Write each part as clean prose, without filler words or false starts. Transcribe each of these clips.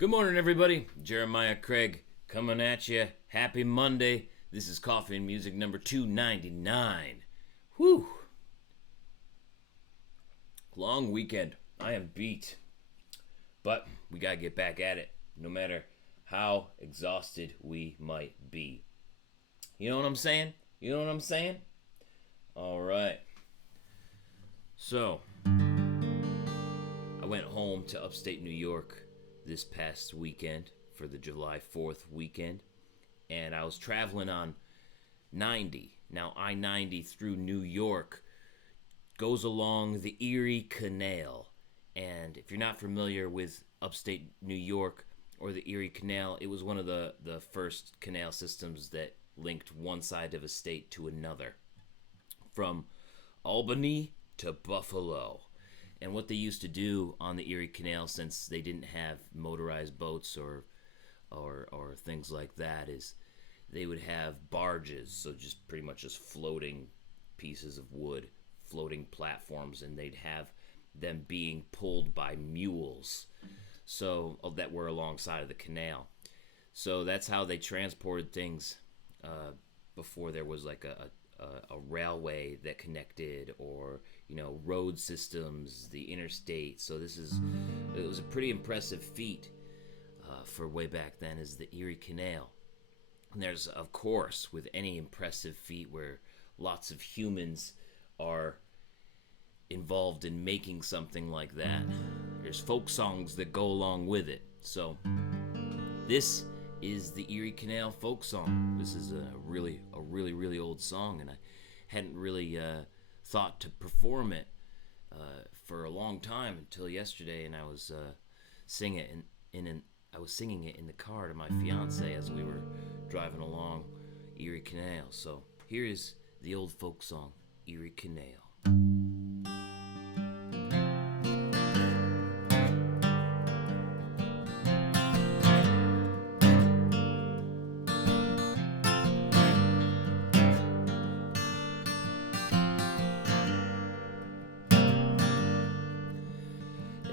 Good morning, everybody. Jeremiah Craig coming at you. Happy Monday. This is Coffee and Music number 299. Whew. Long weekend. I am beat. But we got to get back at it, no matter how exhausted we might be. You know what I'm saying? You know what I'm saying? All right. So, I went home to upstate New York this past weekend for the July 4th weekend, and I was traveling on 90. Now, I-90 through New York goes along the Erie Canal, and if you're not familiar with upstate New York or the Erie Canal, it was one of the first canal systems that linked one side of a state to another, from Albany to Buffalo. And what they used to do on the Erie Canal, since they didn't have motorized boats or things like that, is they would have barges, so just pretty much just floating pieces of wood, floating platforms, and they'd have them being pulled by mules, so that were alongside of the canal. So that's how they transported things before there was like a railway that connected, or road systems, the interstate. So it was a pretty impressive feat for way back then, is the Erie Canal. And there's, of course, with any impressive feat where lots of humans are involved in making something like that, there's folk songs that go along with it. So this is the Erie Canal folk song. This is a really old song, and I hadn't really thought to perform it for a long time until yesterday, and I was singing it in the car to my fiance as we were driving along Erie Canal. So here is the old folk song, Erie Canal.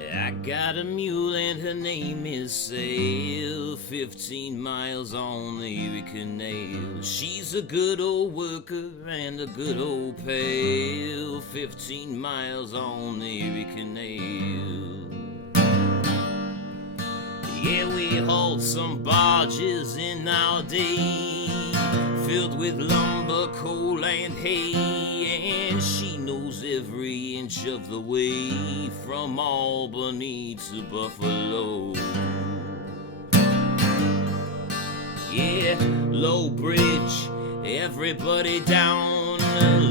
I got a mule and her name is Sail, 15 miles on the Erie Canal. She's a good old worker and a good old pal, 15 miles on the Erie Canal. Yeah, we hauled some barges in our day, filled with lumber, coal, and hay, and she knows every inch of the way from Albany to Buffalo. Yeah, low bridge, everybody down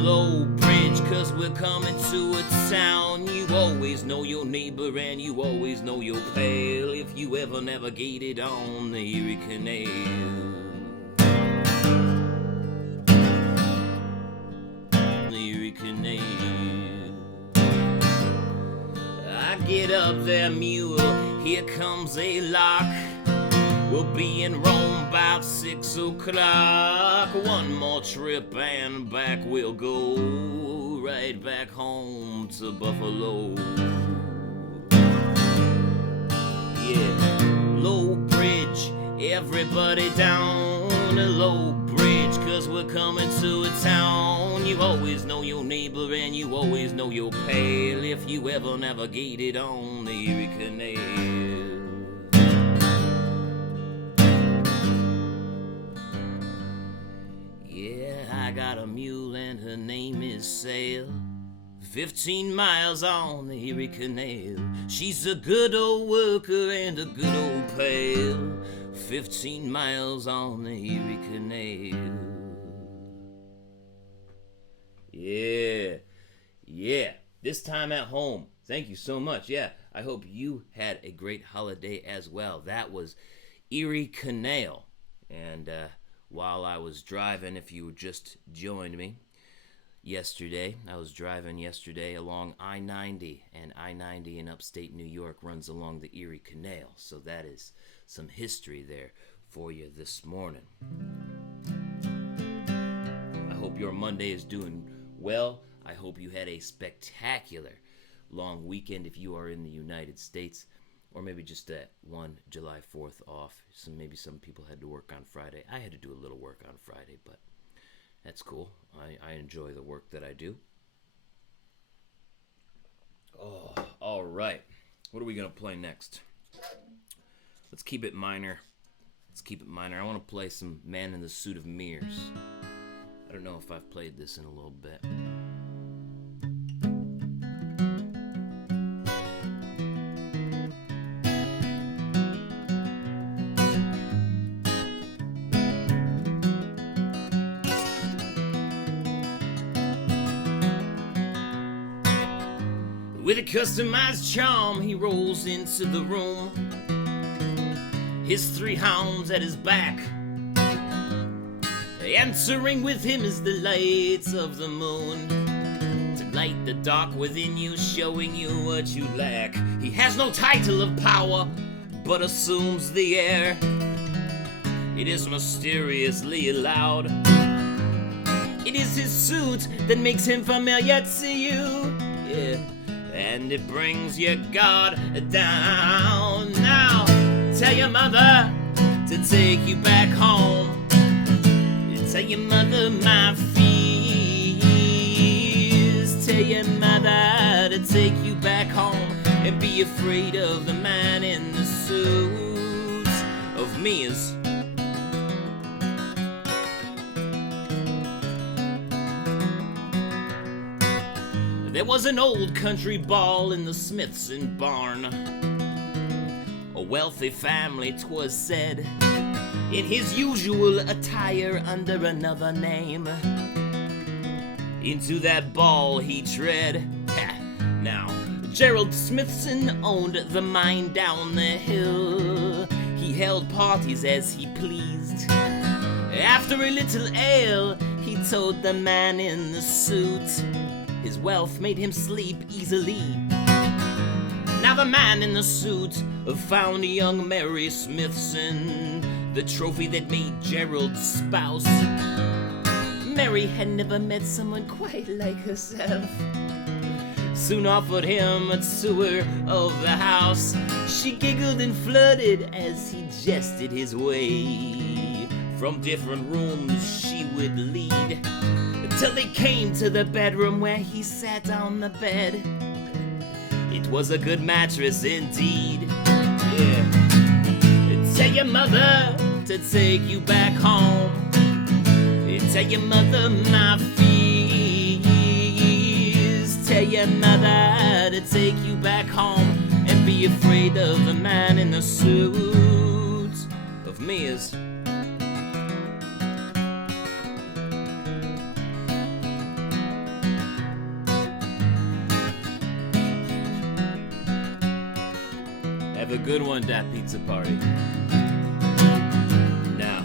low bridge, 'cause we're coming to a town. You always know your neighbor and you always know your pal if you ever navigated on the Erie Canal. I get up there, mule, here comes a lock. We'll be in Rome about 6 o'clock. One more trip and back we'll go, right back home to Buffalo. Yeah, low bridge, everybody down a low bridge, 'cause we're coming to a town. You always know your neighbor and you always know your pal if you ever navigated on the Erie Canal. Yeah, I got a mule and her name is Sail, 15 miles on the Erie Canal. She's a good old worker and a good old pal, 15 miles on the Erie Canal. Yeah, this time at home. Thank you so much. Yeah, I hope you had a great holiday as well. That was Erie Canal. And while I was driving, if you just joined me yesterday, I was driving yesterday along I-90, and I-90 in upstate New York runs along the Erie Canal. So that is some history there for you this morning. I hope your Monday is doing well. I hope you had a spectacular long weekend if you are in the United States, or maybe just that one July 4th off. Maybe some people had to work on Friday. I had to do a little work on Friday, but that's cool. I enjoy the work that I do. Oh, all right. What are we going to play next? Let's keep it minor. I want to play some Man in the Suit of Mirrors. I don't know if I've played this in a little bit. With a customized charm, he rolls into the room. His 3 hounds at his back. Answering with him is the lights of the moon to light the dark within you, showing you what you lack. He has no title of power, but assumes the air. It is mysteriously loud. It is his suit that makes him familiar to you. Yeah. And it brings your guard down. Now, tell your mother to take you back home. Tell your mother my fears. Tell your mother to take you back home. And be afraid of the man in the suit of mirrors. There was an old country ball in the Smithson Barn. A wealthy family, 'twas said, in his usual attire under another name. Into that ball he tread. Now, Gerald Smithson owned the mine down the hill. He held parties as he pleased. After a little ale, he told the man in the suit his wealth made him sleep easily. Now the man in the suit found young Mary Smithson, the trophy that made Gerald's spouse. Mary had never met someone quite like herself. Soon offered him a tour of the house. She giggled and flirted as he jested his way. From different rooms she would lead, till they came to the bedroom where he sat on the bed. It was a good mattress indeed. Yeah. Tell your mother to take you back home. Tell your mother my fears. Tell your mother to take you back home. And be afraid of the man in the suit of mirrors. Have a good one, that pizza party. Now,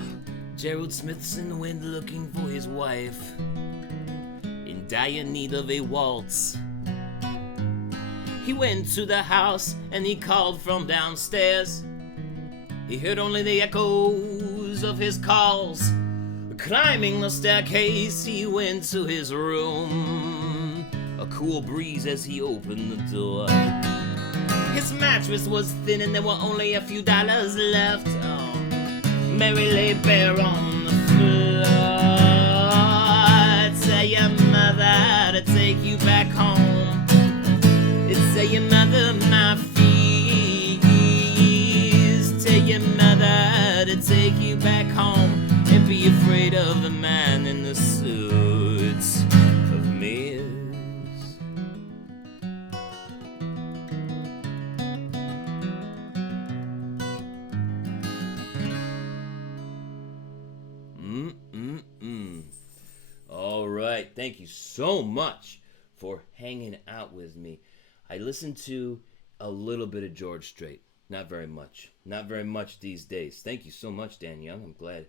Gerald Smithson went looking for his wife, in dire need of a waltz. He went to the house and he called from downstairs. He heard only the echoes of his calls. Climbing the staircase, he went to his room. A cool breeze as he opened the door. His mattress was thin and there were only a few dollars left. Oh, Mary lay bare on the floor. Tell your mother to take you back home. Tell your mother my fears. Tell your mother to take you back home. And be afraid of the man in the suits of mirrors. All right, thank you so much for hanging out with me. I listened to a little bit of George Strait, not very much these days. Thank you so much, Dan Young. I'm glad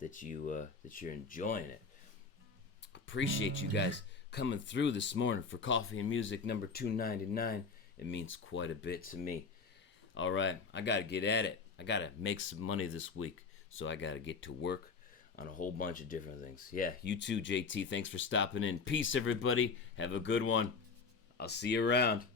that you're enjoying it. Appreciate you guys coming through this morning for Coffee and Music number 299. It means quite a bit to me. All right, I gotta get at it. I gotta make some money this week, so I gotta get to work on a whole bunch of different things. Yeah, you too, JT. Thanks for stopping in. Peace, everybody. Have a good one. I'll see you around.